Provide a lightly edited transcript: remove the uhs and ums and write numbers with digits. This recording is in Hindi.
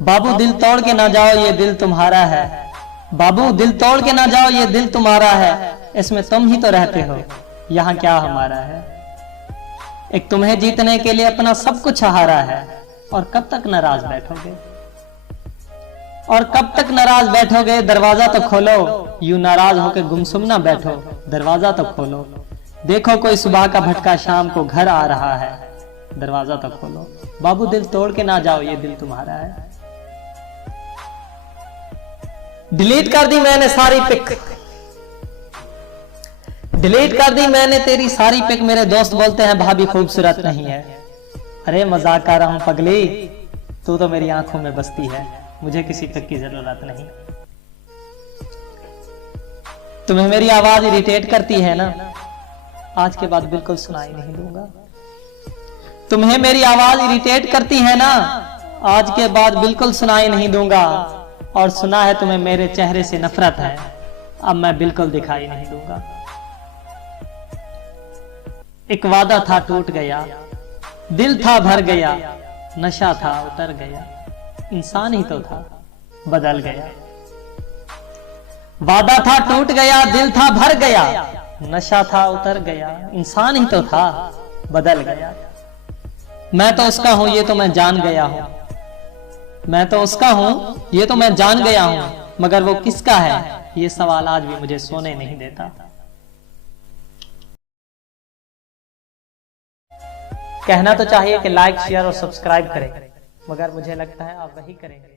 बाबू दिल तोड़ के ना जाओ ये दिल तुम्हारा है, बाबू दिल तोड़ के ना जाओ ये दिल तुम्हारा है, इसमें तुम ही तो रहते हो, यहाँ क्या हमारा है। एक तुम्हें जीतने के लिए अपना सब कुछ हारा है, और कब तक नाराज बैठोगे, और कब तक नाराज बैठोगे। दरवाजा तो खोलो, यूं नाराज होकर गुमसुम ना बैठो, दरवाजा तो खोलो। देखो कोई सुबह का भटका शाम को घर आ रहा है, दरवाजा तो खोलो। बाबू दिल तोड़ के ना जाओ ये दिल तुम्हारा है। डिलीट कर दी मैंने सारी पिक, डिलीट कर दी मैंने तेरी सारी पिक। मेरे दोस्त बोलते हैं भाभी खूबसूरत नहीं है। अरे मजाक कर रहा हूं पगली, तू तो मेरी आंखों में बसती है, मुझे किसी पिक की जरूरत नहीं। तुम्हें मेरी आवाज इरिटेट करती है ना, आज के बाद बिल्कुल सुनाई नहीं दूंगा। तुम्हें मेरी आवाज इरिटेट करती है ना, आज के बाद बिल्कुल सुनाई नहीं दूंगा। और सुना है तुम्हें मेरे चेहरे से नफरत है, अब मैं बिल्कुल दिखाई नहीं दूंगा। एक वादा था टूट गया, दिल था भर गया, नशा था उतर गया, इंसान ही तो था बदल गया। वादा था टूट गया, दिल था भर गया, नशा था उतर गया, इंसान ही तो था बदल गया। मैं तो उसका हूं ये तो मैं जान गया हूं, मैं तो उसका हूं ये तो मैं जान गया हूं, मगर वो किसका है ये सवाल आज भी मुझे सोने नहीं देता। कहना तो चाहिए कि लाइक शेयर और सब्सक्राइब करें, मगर मुझे लगता है आप वही करेंगे।